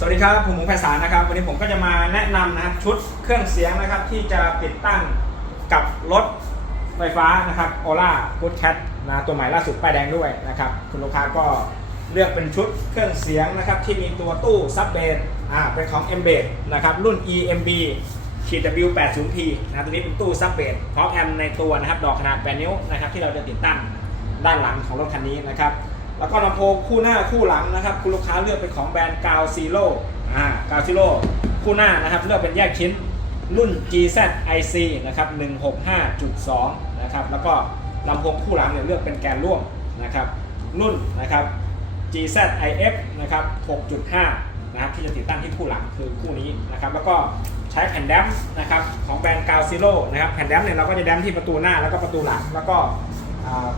สวัสดีครับ ผมหมูไพศาลนะครับ วันนี้ผมก็จะมาแนะนำนะครับชุดเครื่องเสียงนะครับ ที่จะติดตั้งกับรถไฟฟ้านะครับโอล่ากูดแคทนะตัวใหม่ล่าสุดป้ายแดงด้วยนะครับ คุณลูกค้าก็เลือกเป็นชุดเครื่องเสียงนะครับ ที่มีตัวตู้ซับเบสอ่าเป็นของ m b a d นะครับ รุ่น EMB ขีด W80P นะตัวนี้เป็นตู้ซับเบสพร้อมแอมในตัวนะครับ ดอกขนาด 8 นิ้วนะครับที่เราจะติดตั้งด้านหลังของรถคันนี้นะครับ แล้วก็ลำโพงคู่หน้าคู่หลังนะครับ คุณลูกค้าเลือกเป็นของแบรนด์กาวซีโร่อ่ากาวซีโร่คู่หน้านะครับเลือกเป็นแยกชิ้นรุ่น GZ IC นะครับ165.2นะครับแล้วก็ลำโพงคู่หลังเนี่ยเลือกเป็นแกนร่วมนะครับรุ่นนะครับ GZ IF นะครับ6.5นะครับที่จะติดตั้งที่คู่หลังคือคู่นี้นะครับแล้วก็ใช้แผ่นแดมนะครับของแบรนด์กาวซีโร่นะครับแผ่นแดมเนี่ยเราก็จะแดมที่ประตูหน้าแล้วก็ประตูหลังแล้วก็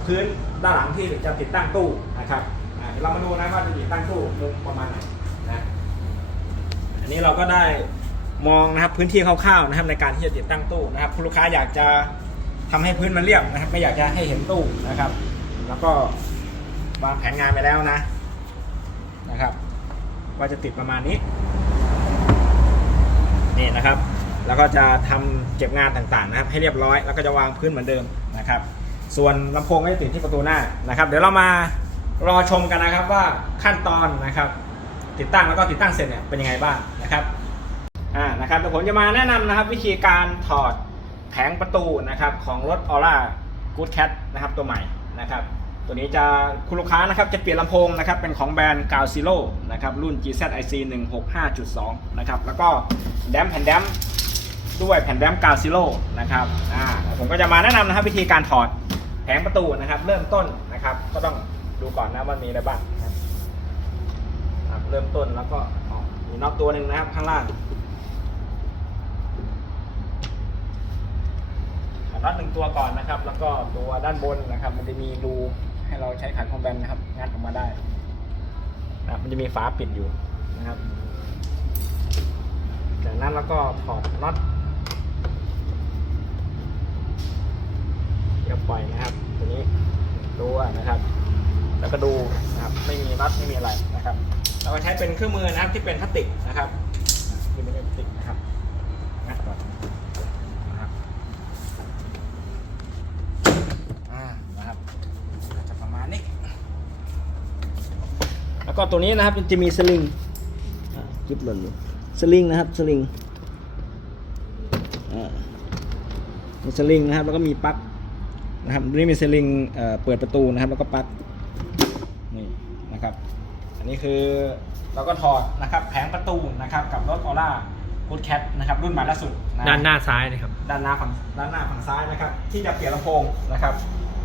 พื้นด้านหลังที่จะติดตั้งตู้นะครับเรามาดูนะว่าจะติดตั้งตู้มุมประมาณไหนนะอันนี้เราก็ได้มองนะครับพื้นที่คร่าวๆนะครับในการที่จะติดตั้งตู้นะครับคุณลูกค้าอยากจะทำให้พื้นมันเรียบนะครับไม่อยากจะให้เห็นตู้นะครับ แล้วก็วางแผนงานไปแล้วนะนะครับ ว่าจะติดประมาณนี้นี่นะครับ แล้วก็จะทำเก็บงานต่างๆนะครับ ให้เรียบร้อยแล้วก็จะวางพื้นเหมือนเดิมนะครับ ส่วนลำโพงก็จะติดที่ประตูหน้านะครับ เดี๋ยวเรามารอชมกันนะครับว่าขั้นตอนนะครับ ติดตั้งแล้วก็ติดตั้งเสร็จเนี่ยเป็นยังไงบ้างนะครับอ่านะครับเดี๋ยวผมจะมาแนะนำนะครับ วิธีการถอดแผงประตูนะครับของรถ Aura Good Cat นะครับตัวใหม่นะครับตัวนี้จะคุณลูกค้านะครับจะเปลี่ยนลำโพงนะครับเป็นของแบรนด์ g a l z i l o นะครับรุ่น GZIC 165.2นะครับแล้วก็แดมแผ่นแดมด้วยแผ่นแรมกาวซิโลนะครับอ่าผมก็จะมาแนะนำนะครับวิธีการถอด งประตูนะครับ เริ่มต้นนะครับ ก็ต้องดูก่อนนะว่ามีอะไรบ้างนะครับเริ่มต้นแล้วก็อ๋อมีน็อตตัวหนึ่งนะครับ ข้างล่างน็อตหนึ่งตัวก่อนนะครับ แล้วก็ตัวด้านบนนะครับ มันจะมีรูให้เราใช้ขันคอมแบนนะครับงัดออกมาได้นะครับมันจะมีฝาปิดอยู่นะครับ จากนั้นแล้วก็ถอดน็อตเดี๋ยว ปล่อยนะครับ ตัวนี้ตัวนะครับ แล้วก็ดูนะครับไม่มีน็อตไม่มีอะไรนะครับ เราก็ใช้เป็นเครื่องมือนะครับที่เป็นพลาสติกนะครับคือเป็นพลาสติกนะครับงัดก่อนนะครับอ่านะครับจะประมาณนี้แล้วก็ตัวนี้นะครับจะมีสลิงจิ๊บหล่นอยู่สลิงนะครับสลิงอ่ามีสลิงนะครับแล้วก็มีปลั๊ก นะครับนี่มีสลิงเอ่อเปิดประตูนะครับ แล้วก็ปลั๊กนี่นะครับ อันนี้คือเราก็ถอดนะครับแผงประตูนะครับกับรถออร่ากูดแคทนะครับรุ่นใหม่ล่าสุดะด้านหน้าซ้ายนะครับด้านหน้าฝั่งด้านหน้าฝั่งซ้ายนะครับ ที่จะเปลี่ยนลำโพงนะครับ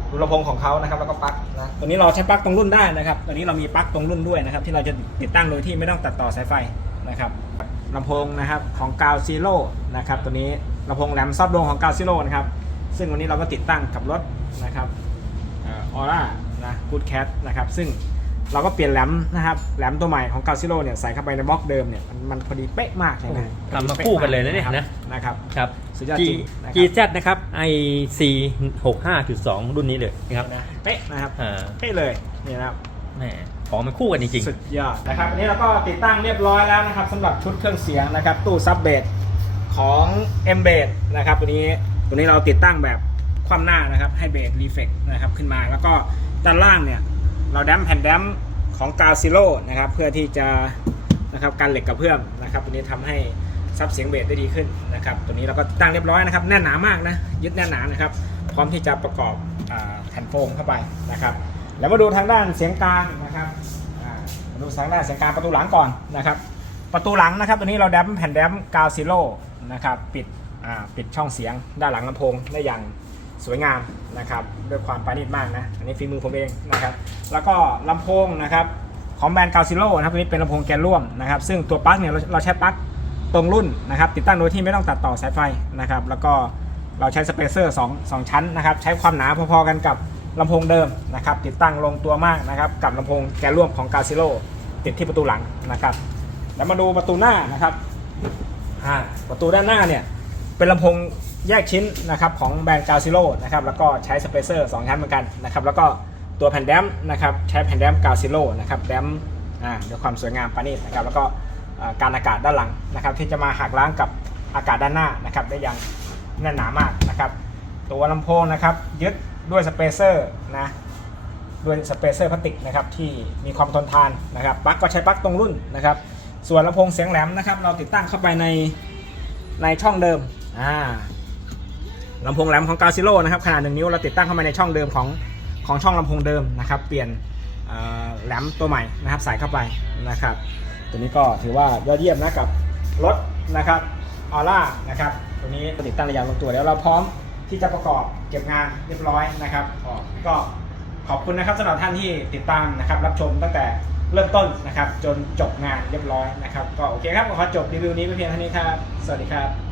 ดูลำโพงของเขานะครับแล้วก็ปลั๊กนะตัวนี้เราใช้ปลั๊กตรงรุ่นได้นะครับตัวนี้เรามีปลั๊กตรงรุ่นด้วยนะครับ ที่เราจะติดตั้งโดยที่ไม่ต้องตัดต่อสายไฟนะครับลำโพงนะครับของกาวซีโร่นะครับตัวนี้ลำโพงแหลมซอบโดงของกาวซีโร่นะครับ ซึ่งวันนี้เราก็ติดตั้งกับรถนะครับออร่านะกูดแคทนะครับซึ่งเราก็เปลี่ยนแหลมนะครับแหลมตัวใหม่ของกาวซิโร่เนี่ยใส่เข้าไปในบล็อกเดิมเนี่ยมันมันพอดีเป๊ะมากเลยนะทำมาคู่กันเลยนะเนี่ยนะนะครับครับสุดยอด G จริงนะครับ GZ นะครับ IC 65.2 รุ่นนี้เลยนะครับนะเป๊ะนะครับอ่าเป๊ะเลยนี่นะครับแหมของมันคู่กันจริงสุดยอดนะครับอันนี้เราก็ติดตั้งเรียบร้อยแล้วนะครับสำหรับชุดเครื่องเสียงนะครับตู้ซับเบสของ m b a s นะครับตัวนี้ ตัวนี้เราติดตั้งแบบคว่ำหน้านะครับให้เบสรีเฟกนะครับขึ้นมา แล้วก็ด้านล่างเนี่ยเราแดมแผ่นแดมของกาซิโลนะครับเพื่อที่จะนะครับการเหล็กกระเพื่อมนะครับตัวนี้ทำให้ซับเสียงเบสได้ดีขึ้นนะครับตัวนี้เราก็ตั้งเรียบร้อยนะครับแน่นหนามากนะยึดแน่นหนานะครับพร้อมที่จะประกอบแผ่นโฟมเข้าไปนะครับแล้วมาดูทางด้านเสียงกลางนะครับมาดูทางด้านเสียงกลางประตูหลังก่อนนะครับประตูหลังนะครับตัวนี้เราแดมแผ่นแดมกาวซิโลนะครับปิด ปิดช่องเสียงด้านหลังลำโพงได้อย่างสวยงามนะครับด้วยความประณีตมากนะอันนี้ฝีมือผมเองนะครับแล้วก็ลำโพงนะครับของแบรนด์กาซิโลนะครับตัวนี้เป็นลำโพงแกนร่วมนะครับซึ่งตัวปลั๊กเนี่ยเราเราใช้ปลั๊กตรงรุ่นนะครับติดตั้งโดยที่ไม่ต้องตัดต่อสายไฟนะครับแล้วก็เราใช้สเปเซอร์2 2ชั้นนะครับใช้ความหนาพอๆกันกับลำโพงเดิมนะครับติดตั้งลงตัวมากนะครับกับลำโพงแกนร่วมของกาซิโลติดที่ประตูหลังนะครับแล้วมาดูประตูหน้านะครับประตูด้านหน้าเนี่ย เป็นลำโพงแยกชิ้นนะครับของแบรนด์กาซิโลนะครับแล้วก็ใช้สเปเซอร์2ชั้นเหมือนกันนะครับแล้วก็ตัวแผ่นแดมนะครับใช้แผ่นแดมกาซิโลนะครับแดมอ่าด้วยความสวยงามปานีตนะครับแล้วก็การอากาศด้านหลังนะครับที่จะมาหักล้างกับอากาศด้านหน้านะครับได้อย่างแน่นหนามากนะครับตัวลำโพงนะครับยึดด้วยสเปเซอร์นะด้วยสเปเซอร์พลาสติกนะครับที่มีความทนทานนะครับปลั๊กก็ใช้ปลั๊กตรงรุ่นนะครับส่วนลำโพงเสียงแหลมนะครับเราติดตั้งเข้าไปในในช่องเดิม อ่าลำโพงแหลมของกาซิโ o นะครับขนาด1นิ้วเราติดตั้งเข้ามาในช่องเดิมของของช่องลำโพงเดิมนะครับ เปลี่ยนแหลมตัวใหม่นะครับใส่เข้าไปนะครับ ตัวนี้ก็ถือว่ายอดเยี่ยมนะกับรถนะครับออร่านะครับตัวนี้ติดตั้งระยะลงตัวแล้วเราพร้อมที่จะประกอบเก็บงานเรียบร้อยนะครับก็ก็ขอบคุณนะครับสำหรับท่านที่ติดตามนะครับ รับชมตั้งแต่เริ่มต้นนะครับ จนจบงานเรียบร้อยนะครับ ก็โอเคครับขอจบรีวิวนี้ไปเพียงเท่านี้ครับ สวัสดีครับ